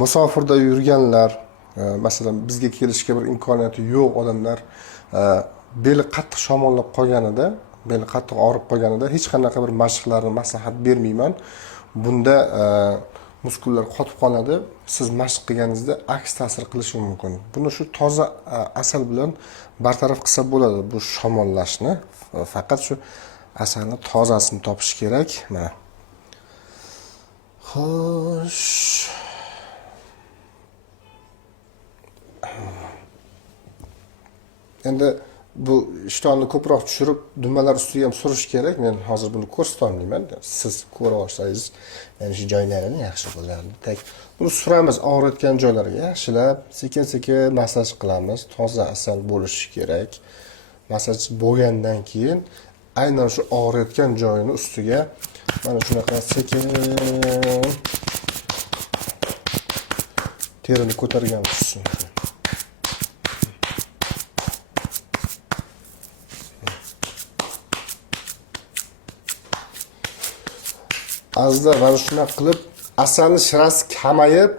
musofirda yurganlar, masalan bizga kelishga bir imkoniyati yo'q odamlar beli qattiq shamollab qolganida, beli qattiq og'rib qolganida hech qanaqa bir mashqlarni maslahat bermayman. Bunda muskullar qotib qoladi. Siz mashq qilganingizda aks ta'sir qilishi mumkin. Buni shu toza asal bilan bartaraf qilsa bo'ladi bu shamollashni. Faqat shu asalni tozasini topish kerak. Mana. Xo'sh. Endi bu ishtonni ko'proq tushirib, dumalar ustiga ham surish kerak. Men hozir buni ko'rsata olmayman. Siz ko'ra olsangiz, mana shu joylarini yaxshi bo'lardi. Buni suramiz og'riyotgan joylarga yaxshilab, sekin-sekin massaj qilamiz. Toza asal bo'lishi kerak. Massaj bo'lgandan keyin aynan shu og'riyotgan joyini ustiga mana shunaqa sekin terini ko'targan tushsin. Azda mana shunaqa qilib asalni shirasi kamayib,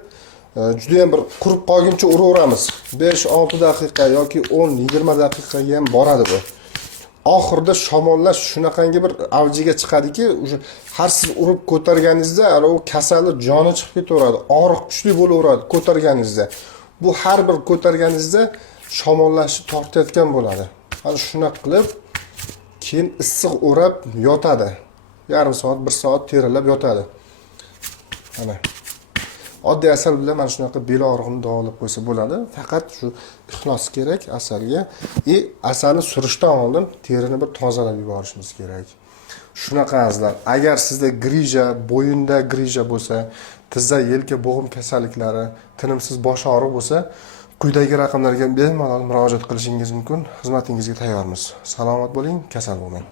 juda ham bir qurib qolguncha uraveramiz. 5-6 daqiqa yoki 10-20 daqiqaga ham boradi bu. Oxirida shamollash shunaqangi bir avjiga chiqadiki, o'sha har siz urib ko'targaningizda u kasallik joni chiqib ketaveradi. Og'riq kuchli bo'laveradi ko'targaningizda. Bu har bir ko'targaningizda shamollashni tortayotgan bo'ladi. Mana shunaqa qilib keyin issiq o'rab yotadi. Yarim soat, 1 soat terilab yotadi. Mana. Oddiy asal bilan mana shunaqa bel og'rig'ini davolab qo'ysa bo'ladi. Faqat shu ixlos kerak asalga. Asalni surishdan oldin terini bir tozalab yuborishimiz kerak. Shunaqa azizlar, agar sizda grija, bo'yinda grija bo'lsa, tizza, yelka, bo'g'im kasalliklari, tinimsiz bosh og'riq bo'lsa, quyidagi raqamlarga bemalol murojaat qilishingiz mumkin. Xizmatingizga tayyormiz. Salomat bo'ling, kasal bo'lmang.